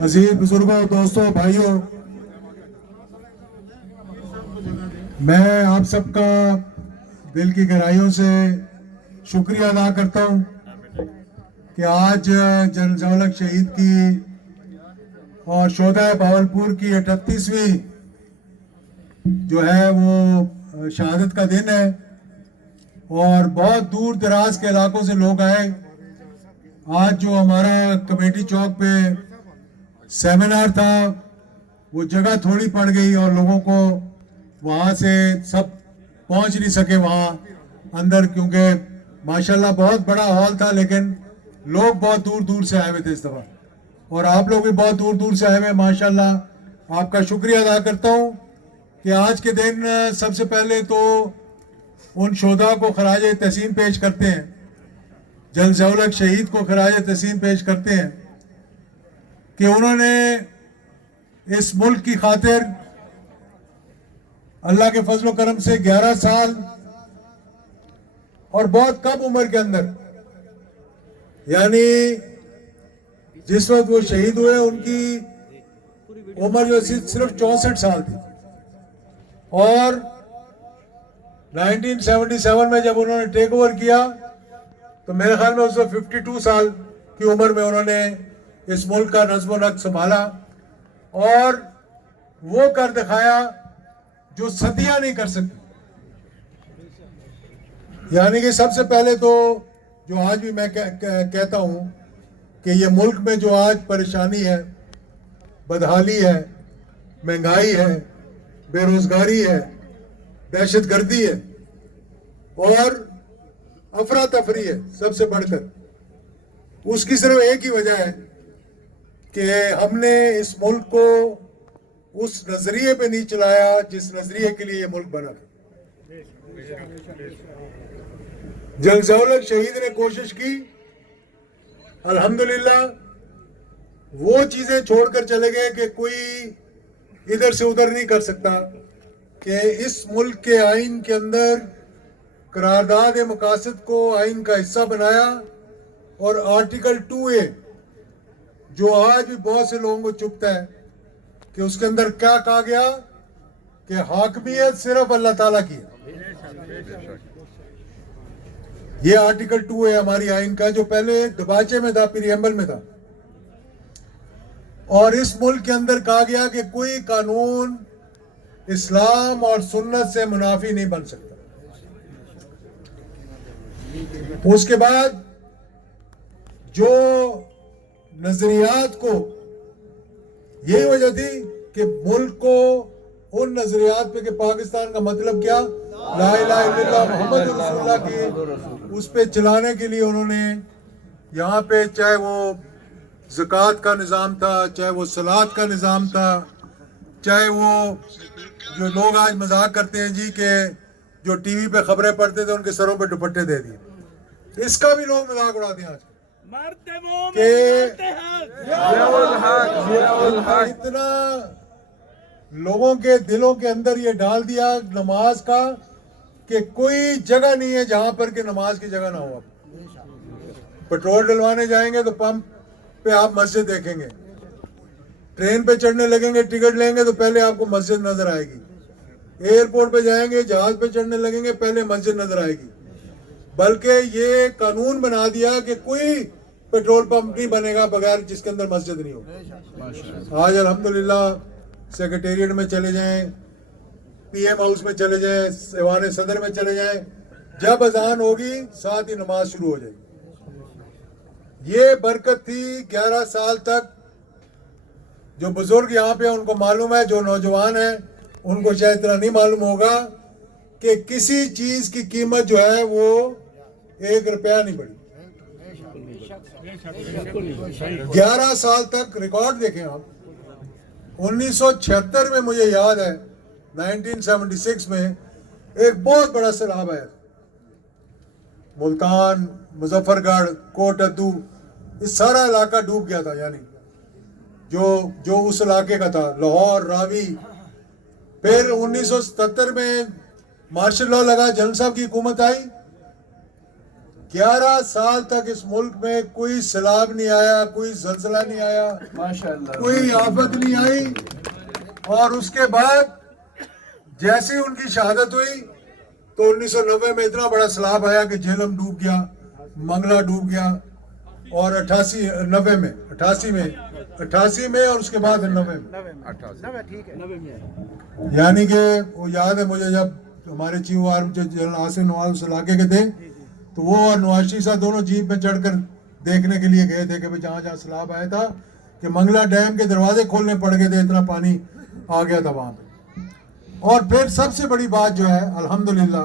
अजीज बुजुर्गों, दोस्तों, भाइयों, मैं आप सबका दिल की गहराइयों से शुक्रिया अदा करता हूं कि आज जनरल ज़िया-उल-हक शहीद की और शोहदा भावलपुर की 38वीं जो है वो शहादत का दिन है और बहुत दूर दराज के इलाकों से लोग आए। आज जो हमारा कमेटी चौक पे सेमिनार था वो जगह थोड़ी पड़ गई और लोगों को वहाँ से सब पहुँच नहीं सके वहाँ अंदर, क्योंकि माशाल्लाह बहुत बड़ा हॉल था, लेकिन लोग बहुत दूर दूर से आए हुए थे इस दफ़ा, और आप लोग भी बहुत दूर दूर से आए हुए। माशाल्लाह आपका शुक्रिया अदा करता हूँ कि आज के दिन सबसे पहले तो उन शोधा को खराज तहसीन पेश करते हैं, जनरल ज़िया-उल-हक शहीद को खराज तहसीन पेश करते हैं कि उन्होंने इस मुल्क की खातिर अल्लाह के फजल करम से 11 साल और बहुत कम उम्र के अंदर, यानी जिस वक्त वो शहीद हुए उनकी उम्र जो सिर्फ 64 साल थी, और 1977 में जब उन्होंने टेक ओवर किया तो मेरे ख्याल में उस वक्त 52 साल की उम्र में उन्होंने इस मुल्क का नज़्म व नक्श संभाला और वो कर दिखाया जो सदियां नहीं कर सकती। यानी कि सबसे पहले तो जो आज भी मैं कहता हूं कि ये मुल्क में जो आज परेशानी है, बदहाली है, महंगाई है, बेरोजगारी है, दहशतगर्दी है और अफरा तफरी है, सबसे बढ़कर उसकी सिर्फ एक ही वजह है कि हमने इस मुल्क को उस नजरिए पे नहीं चलाया जिस नजरिए के लिए ये मुल्क बना। जनरल ज़िया-उल-हक शहीद ने कोशिश की, अल्हम्दुलिल्लाह वो चीजें छोड़कर चले गए कि कोई इधर से उधर नहीं कर सकता, कि इस मुल्क के आइन के अंदर करारदाद मकासद को आइन का हिस्सा बनाया और आर्टिकल 2A जो आज भी बहुत से लोगों को चुभता है कि उसके अंदर क्या कहा गया कि हाकमियत सिर्फ अल्लाह ताला की है। ये आर्टिकल 2A हमारी आइन का, जो पहले दबाचे में था, प्रीएम्बल में था, और इस मुल्क के अंदर कहा गया कि कोई कानून इस्लाम और सुन्नत से मुनाफी नहीं बन सकता। उसके बाद जो नजरियात को, यही वजह थी कि मुल्क को उन नजरियात पे कि पाकिस्तान का मतलब क्या, ला इलाहा इल्लल्लाह मोहम्मद रसूलुल्लाह की, उस पे चलाने के लिए उन्होंने यहाँ पे चाहे वो ज़कात का निज़ाम था, चाहे वो सलात का निज़ाम था, चाहे वो जो लोग आज मजाक करते हैं जी के जो टीवी पे खबरें पढ़ते थे उनके सरों पे दुपट्टे दे दिए, इसका भी लोग मजाक उड़ाते हैं आज के इतना लोगों के दिलों के अंदर ये डाल दिया नमाज का कि कोई जगह नहीं है जहां पर कि नमाज की जगह ना हो। पेट्रोल डलवाने जाएंगे तो पंप पे आप मस्जिद देखेंगे, ट्रेन पे चढ़ने लगेंगे, टिकट लेंगे तो पहले आपको मस्जिद नजर आएगी, एयरपोर्ट पे जाएंगे, जहाज पे चढ़ने लगेंगे, पहले मस्जिद नजर आएगी। बल्कि ये कानून बना दिया कि कोई पेट्रोल पंप नहीं बनेगा बगैर जिसके अंदर मस्जिद नहीं हो। आज अल्हम्दुलिल्लाह सेक्रेटेरिएट में चले जाएं, पीएम हाउस में चले जाएं, ऐवान सदर में चले जाएं, जब अजान होगी साथ ही नमाज शुरू हो जाएगी। ये बरकत थी 11 साल तक। जो बुजुर्ग यहाँ पे उनको मालूम है, जो नौजवान है उनको शायद इतना नहीं मालूम होगा कि किसी चीज की कीमत जो है वो 1 रुपया नहीं बढ़ी। 11 साल तक रिकॉर्ड देखें आप। 1976 में मुझे याद है, 1976 में एक बहुत बड़ा सैलाब आया, मुल्तान, मुजफ्फरगढ़, कोटद्दू, इस सारा इलाका डूब गया था। यानी जो उस इलाके का था, लाहौर, रावी। फिर 1977 में मार्शल लॉ लगा, जनरल साहब की हुकूमत आई, 11 سال تک اس ملک میں کوئی سیلاب نہیں آیا, کوئی زلزلہ نہیں آیا, ماشاءاللہ, کوئی آفت نہیں آئی. اور اس کے بعد جیسے ان کی شہادت ہوئی تو 1990 میں اتنا بڑا سیلاب آیا کہ جہلم ڈوب گیا, منگلہ ڈوب گیا, اور 88 میں اور اس کے بعد 90 میں. یعنی کہ وہ یاد ہے مجھے جب ہمارے چیف وزیر جنرل آصف نواز اس علاقے کے تھے تو وہ اور نواز شریف صاحب دونوں جیپ میں چڑھ کر دیکھنے کے لیے گئے تھے کہ جہاں جہاں سیلاب آیا تھا کہ منگلہ ڈیم کے دروازے کھولنے پڑ گئے تھے, اتنا پانی آ گیا تھا وہاں پہ. اور پھر سب سے بڑی بات جو ہے الحمدللہ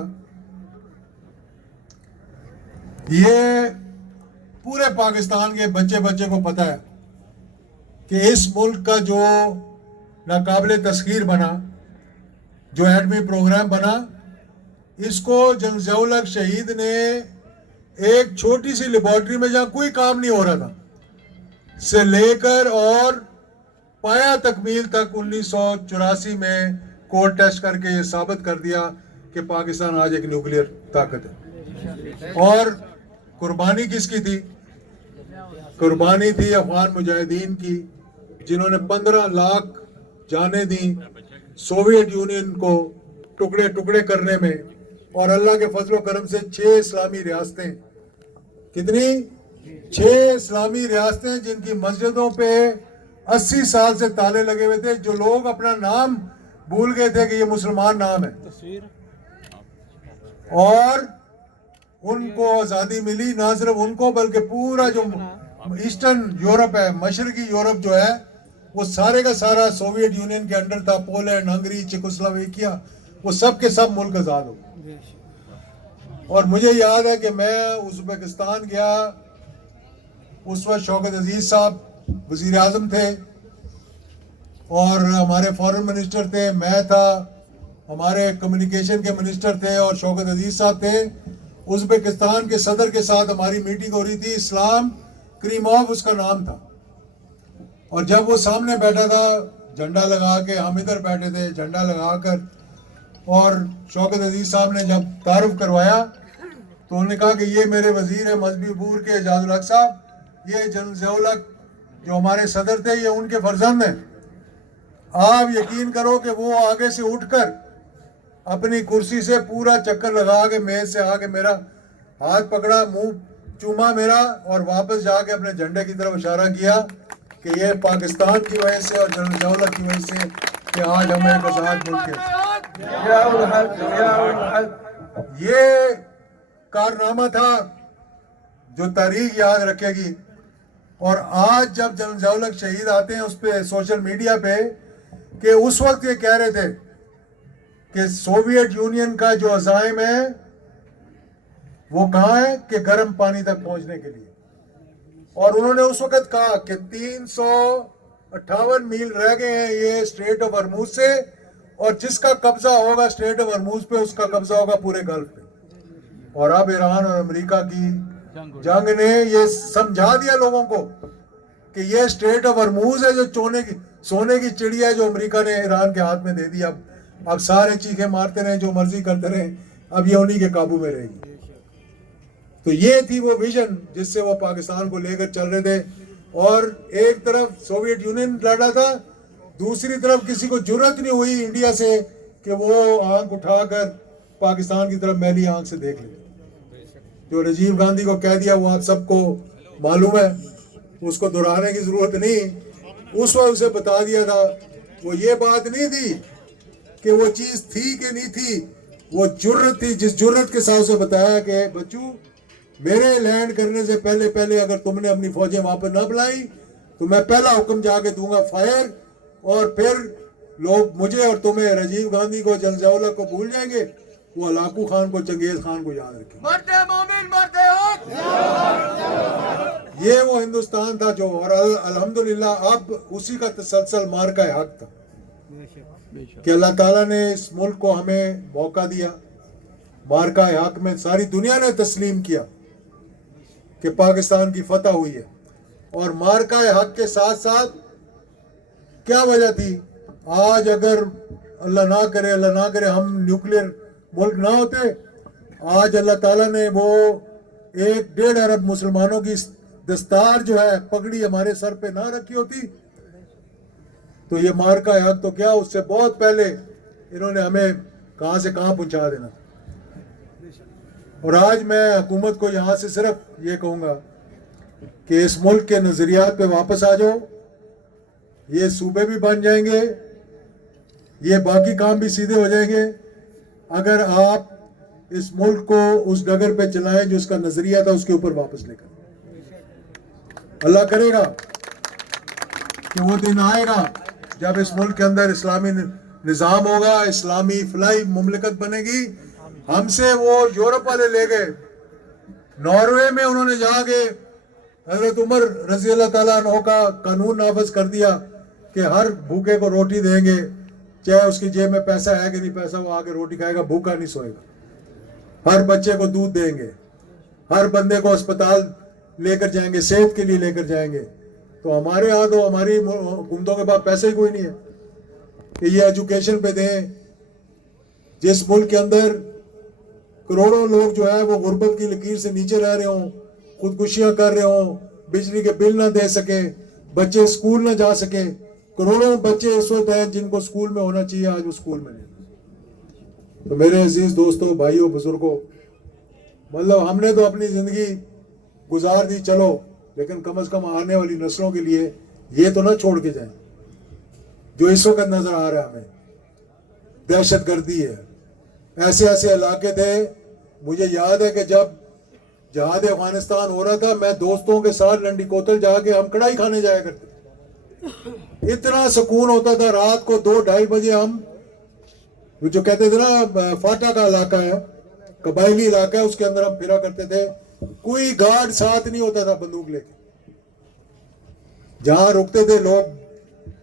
یہ پورے پاکستان کے بچے کو پتہ ہے کہ اس ملک کا جو ناقابل تسخیر بنا, جو ایٹمی پروگرام بنا, اس کو جنرل ضیاء الحق شہید نے ایک چھوٹی سی لیبارٹری میں جہاں کوئی کام نہیں ہو رہا تھا سے لے کر اور پایا تکمیل تک 1984 میں کور ٹیسٹ کر کے یہ ثابت کر دیا کہ پاکستان آج ایک نیوکلیئر طاقت ہے. اور قربانی کس کی تھی؟ قربانی تھی افغان مجاہدین کی, جنہوں نے 15 لاکھ جانیں دیں سوویت یونین کو ٹکڑے ٹکڑے کرنے میں. اور اللہ کے فضل و کرم سے 6 اسلامی ریاستیں, کتنی؟ 6 اسلامی ریاستیں جن کی مسجدوں پہ 80 سال سے تالے لگے ہوئے تھے, جو لوگ اپنا نام بھول گئے تھے کہ یہ مسلمان نام ہے, اور ان کو آزادی ملی. نہ صرف ان کو بلکہ پورا جو ایسٹرن یورپ ہے, مشرقی یورپ جو ہے, وہ سارے کا سارا سوویت یونین کے انڈر تھا. پولینڈ, ہنگری, چیکوسلوواکیا, وہ سب کے سب ملک آزاد ہو. اور مجھے یاد ہے کہ میں ازبکستان گیا, اس وقت شوکت عزیز صاحب وزیر اعظم تھے اور ہمارے فارن منسٹر تھے, میں تھا, ہمارے کمیونیکیشن کے منسٹر تھے اور شوکت عزیز صاحب تھے. ازبکستان کے صدر کے ساتھ ہماری میٹنگ ہو رہی تھی, اسلام کریموف اس کا نام تھا. اور جب وہ سامنے بیٹھا تھا جھنڈا لگا کے, ہم ادھر بیٹھے تھے جھنڈا لگا کر, اور شوکت عزیز صاحب نے جب تعارف کروایا تو انہوں نے کہا کہ یہ میرے وزیر ہیں مذہبی امور کے اعجاز الحق صاحب, یہ جنرل ضیاء الحق جو ہمارے صدر تھے یہ ان کے فرزند ہیں. آپ یقین کرو کہ وہ آگے سے اٹھ کر اپنی کرسی سے پورا چکر لگا کے میز سے آ کے میرا ہاتھ پکڑا, منہ چوما میرا, اور واپس جا کے اپنے جھنڈے کی طرف اشارہ کیا کہ یہ پاکستان کی وجہ سے اور جنرل ضیاء الحق کی وجہ سے کہ آج ہم ایک آزاد ملک ہے. یہ کارنامہ تھا جو تاریخ یاد رکھے گی. اور آج جب جنرل ضیاء الحق شہید آتے ہیں اس پہ سوشل میڈیا پہ کہ اس وقت یہ کہہ رہے تھے کہ سوویت یونین کا جو عزائم ہے وہ کہاں ہے کہ گرم پانی تک پہنچنے کے لیے. اور انہوں نے اس وقت کہا کہ 358 میل رہ گئے ہیں یہ اسٹریٹ آف ہرموز سے, اور جس کا قبضہ ہوگا اسٹریٹ آف ہرموز پہ اس کا قبضہ ہوگا پورے گلف پہ. اور اب ایران اور امریکہ کی جنگ نے یہ سمجھا دیا لوگوں کو کہ یہ اسٹریٹ آف ہرموز ہے جو سونے کی چڑیا ہے جو امریکہ نے ایران کے ہاتھ میں دے دی. اب سارے چیخیں مارتے رہیں, جو مرضی کرتے رہیں, اب یہ انہی کے قابو میں رہے گی. تو یہ تھی وہ ویژن جس سے وہ پاکستان کو لے کر چل رہے تھے. اور ایک طرف سوویت یونین لڑا تھا, دوسری طرف کسی کو جرت نہیں ہوئی انڈیا سے کہ وہ آنکھ اٹھا کر پاکستان کی طرف میلی آنکھ سے دیکھ لے. جو راجیو گاندھی کو کہہ دیا وہ آپ سب کو معلوم ہے, اس کو دہرانے کی ضرورت نہیں. اس وقت اسے بتا دیا تھا. وہ یہ بات نہیں تھی کہ وہ چیز تھی کہ نہیں تھی, وہ جرت تھی. جس جرت کے ساتھ اسے بتایا کہ بچو میرے لینڈ کرنے سے پہلے اگر تم نے اپنی فوجیں وہاں پر نہ بلائی تو میں پہلا حکم جا کے دوں گا فائر, اور پھر لوگ مجھے اور تمہیں, راجیو گاندھی کو, جنرل ضیاء الحق کو بھول جائیں گے, وہ ہلاکو خان کو, چنگیز خان کو یاد رکھیں. مرتے مومن مرتے حق. یہ وہ ہندوستان تھا جو, اور الحمدللہ اب اسی کا تسلسل مارکہ حق تھا کہ اللہ تعالیٰ نے اس ملک کو ہمیں موقع دیا. مارکہ حق میں ساری دنیا نے تسلیم کیا کہ پاکستان کی فتح ہوئی ہے. اور مارکہ حق کے ساتھ ساتھ کیا وجہ تھی؟ آج اگر اللہ نہ کرے ہم نیوکلیئر ملک نہ ہوتے, آج اللہ تعالیٰ نے وہ 1 डेढ़ अरब मुसलमानों की दस्तार जो है पगड़ी हमारे सर पे ना रखी होती तो ये मार का हक तो क्या, उससे बहुत पहले इन्होंने हमें कहां से कहां पहुंचा देना। और आज मैं हुकूमत को यहां से सिर्फ ये कहूंगा कि इस मुल्क के नजरियात पे वापस आ जाओ, ये सूबे भी बन जाएंगे, ये बाकी काम भी सीधे हो जाएंगे अगर आप इस मुल्क को उस डगर पे चलाएं जो उसका नजरिया था उसके ऊपर वापस लेकर। अल्लाह करेगा कि वो दिन आएगा जब इस मुल्क के अंदर इस्लामी निज़ाम होगा, इस्लामी फलाई मुमलिकत बनेगी। हमसे वो यूरोप वाले ले गए, नॉर्वे में उन्होंने जाके हजरत उमर रजी अल्लाह ताला अन्हु का कानून नाफज कर दिया कि हर भूखे को रोटी देंगे, चाहे उसकी जेब में पैसा है कि नहीं पैसा, वो आके रोटी खाएगा, भूखा नहीं सोएगा। हर बच्चे को दूध देंगे, हर बंदे को अस्पताल लेकर जाएंगे, सेहत के लिए लेकर जाएंगे। तो हमारे यहाँ तो हमारी हुकूमतों के पास पैसे ही कोई नहीं है कि ये एजुकेशन पे दें। जिस मुल्क के अंदर करोड़ों लोग जो है वो गुर्बत की लकीर से नीचे रह रहे हों, खुदकुशियां कर रहे हों, बिजली के बिल ना दे सके, बच्चे स्कूल ना जा सके, करोड़ों बच्चे इस वक्त हैं जिनको स्कूल में होना चाहिए, आज वो स्कूल में नहीं। तो मेरे अजीज दोस्तों, भाइयों, बुजुर्गों, मतलब हमने तो अपनी जिंदगी गुजार दी, चलो, लेकिन कम से कम आने वाली नस्लों के लिए ये तो ना छोड़ के जाएं जो इस वक्त नजर आ रहा है हमें। दहशत गर्दी है, ऐसे ऐसे इलाके थे, मुझे याद है कि जब जहाद अफगानिस्तान हो रहा था, मैं दोस्तों के साथ लंडी कोतल जाके हम कढ़ाई खाने जाया करते थे। इतना सुकून होता था, रात को 2-2:30 बजे हम जो कहते थे ना फाटा का इलाका है, कबायली इलाका है, उसके अंदर हम फिरा करते थे। कोई गार्ड साथ नहीं होता था बंदूक लेके, जहां रुकते थे लोग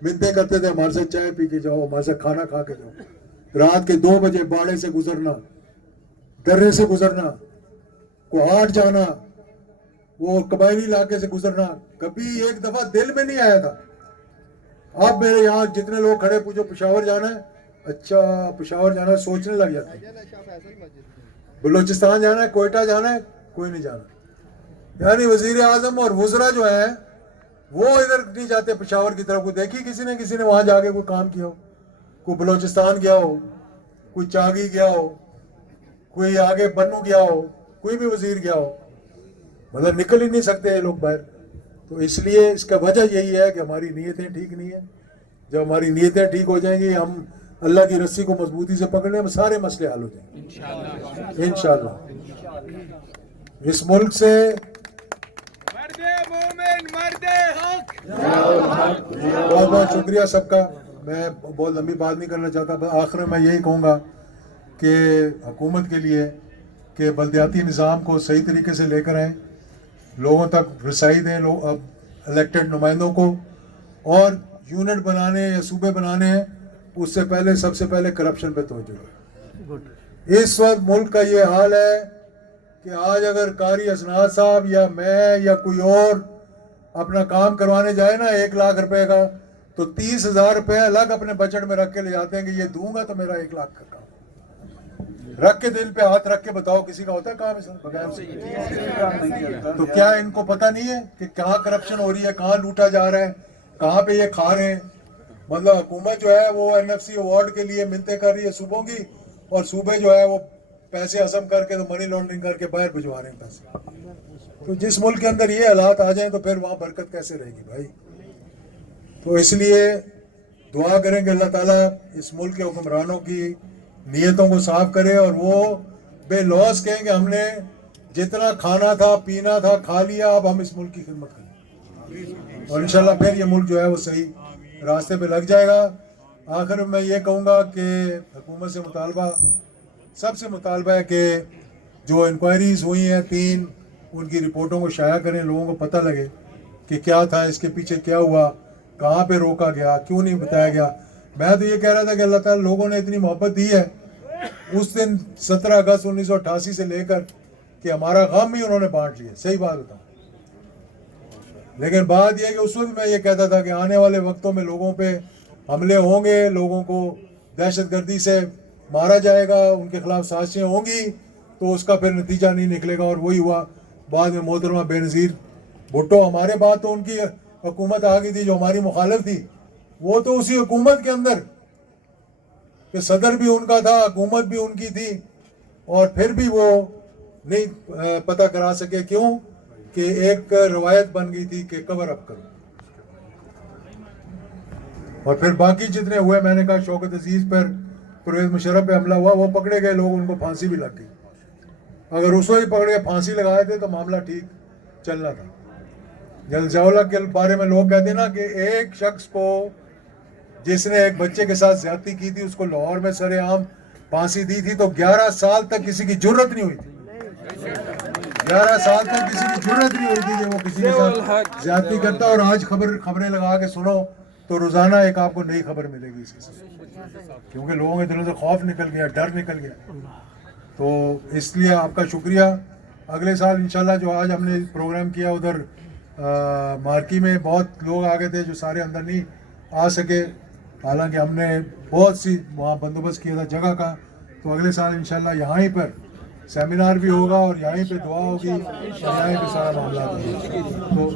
मिन्नतें करते थे हमारे साथ चाय पी के जाओ, हमारे साथ खाना खा के जाओ। रात के 2 बजे बाड़े से गुजरना, दर्रे से गुजरना, कोहाट जाना, वो कबायली इलाके से गुजरना, कभी एक दफा दिल में नहीं आया था। अब मेरे यहाँ जितने लोग खड़े पूछो पेशावर जाना है, अच्छा पेशावर जाना है, सोचने लग जाते हैं। बलूचिस्तान जाना है, कोयटा जाना है, कोई नहीं जाना। यानी वजीर आजम और वुज़रा जो है वो इधर नहीं जाते पेशावर की तरफ। को देखी किसी ने वहां जाके कोई काम किया हो, कोई बलूचिस्तान गया हो, कोई चागी गया हो, कोई आगे बन्नू गया हो, कोई भी वजीर गया हो, मतलब निकल ही नहीं सकते ये लोग बाहर। तो इसलिए इसका वजह यही है कि हमारी नीयतें ठीक नहीं है। जब हमारी नीयतें ठीक हो जाएंगी, हम अल्लाह की रस्सी को मजबूती से पकड़ लें, सारे मसले हल हो जाएंगे इंशाअल्लाह। इस मुल्क से बहुत बहुत शुक्रिया सबका। मैं बहुत लंबी बात नहीं करना चाहता, बस आखिर में मैं यही कहूँगा कि हुकूमत के लिए कि बल्दियाती निज़ाम को सही तरीके से लेकर आएँ, लोगों तक रसाई दें, लोग अब इलेक्टेड नुमाइंदों को, और यूनिट बनाने या सूबे बनाने हैं उससे पहले सबसे पहले करप्शन पे तवज्जो। इस वक्त मुल्क का ये हाल है कि आज अगर कारी असनाद साहब या मैं या कोई और अपना काम करवाने जाए ना 1 लाख रुपए का, तो 30,000 रुपए अलग अपने बजट में रख के ले जाते हैं कि ये दूंगा तो मेरा 1 लाख का काम। रख के दिल पे हाथ रख के बताओ किसी का होता है काम ऐसा बगैर से? तो क्या इनको पता नहीं है कि कहाँ करप्शन हो रही है, कहाँ लूटा जा रहा है, कहाँ पे ये खा रहे हैं? मतलब हुकूमत जो है वो NFC अवार्ड के लिए मिन्नतें कर रही है सूबों की, और सूबे जो है वो पैसे हजम करके तो मनी लॉन्ड्रिंग करके बाहर भिजवा रहे हैं पैसे। तो जिस मुल्क के अंदर ये हालात आ जाएं तो फिर वहाँ बरकत कैसे रहेगी भाई? तो इसलिए दुआ करें कि अल्लाह ताला इस मुल्क के हुक्मरानों की नीयतों को साफ करे और वो बेलौस कहें कि हमने जितना खाना था पीना था खा लिया, अब हम इस मुल्क की खिदमत करें, और इंशाल्लाह फिर ये मुल्क जो है वो सही रास्ते पे लग जाएगा। आखिर में मैं ये कहूँगा कि हुकूमत से मुतालबा, सबसे मुतालबा है कि जो इंक्वायरीज हुई हैं 3, उनकी रिपोर्टों को शाया करें, लोगों को पता लगे कि क्या था, इसके पीछे क्या हुआ, कहाँ पे रोका गया, क्यों नहीं बताया गया। मैं तो ये कह रहा था कि अल्लाह ताला लोगों ने इतनी मोहब्बत दी है, उस दिन 17 अगस्त 1988 से लेकर कि हमारा गम ही उन्होंने बांट लिया। सही बात बताऊँ, लेकिन बात यह है कि उस वक्त मैं ये कहता था कि आने वाले वक्तों में लोगों पे हमले होंगे, लोगों को दहशतगर्दी से मारा जाएगा, उनके खिलाफ साजिशें होंगी, तो उसका फिर नतीजा नहीं निकलेगा। और वही हुआ بعد میں محترمہ بینظیر بھٹو, ہمارے بعد تو ان کی حکومت آ گئی تھی جو ہماری مخالف تھی, وہ تو اسی حکومت کے اندر کہ صدر بھی ان کا تھا, حکومت بھی ان کی تھی, اور پھر بھی وہ نہیں پتہ کرا سکے. کیوں کہ ایک روایت بن گئی تھی کہ کور اپ کرو. اور پھر باقی جتنے ہوئے, میں نے کہا شوکت عزیز پر پرویز مشرف پہ حملہ ہوا, وہ پکڑے گئے لوگ, ان کو پھانسی بھی لگ گئی. اگر اس وقت پکڑ کے پھانسی لگائے تھے تو معاملہ ٹھیک چلنا تھا. جنرل ضیاء الحق کے بارے میں لوگ کہتے ہیں نا کہ ایک شخص کو جس نے ایک بچے کے ساتھ زیادتی کی تھی اس کو لاہور میں سر عام پھانسی دی تھی, تو 11 سال تک کسی کی جرت نہیں ہوئی تھی. 11 سال تک کسی کی جرت نہیں ہوئی تھی کہ وہ کسی کے ساتھ زیادتی کرتا. اور آج خبریں لگا کے سنو تو روزانہ ایک آپ کو نئی خبر ملے گی اس کے ساتھ, کیونکہ لوگوں کے دلوں سے خوف نکل گیا, ڈر نکل گیا. تو اس لیے آپ کا شکریہ. اگلے سال انشاءاللہ جو آج ہم نے پروگرام کیا ادھر مارکی میں بہت لوگ آ گئے تھے جو سارے اندر نہیں آ سکے, حالانکہ ہم نے بہت سی وہاں بندوبست کیا تھا جگہ کا. تو اگلے سال انشاءاللہ یہاں ہی پر سیمینار بھی ہوگا اور یہیں پہ دعا ہوگی اور یہیں پہ سارا معاملہ ہوگا. تو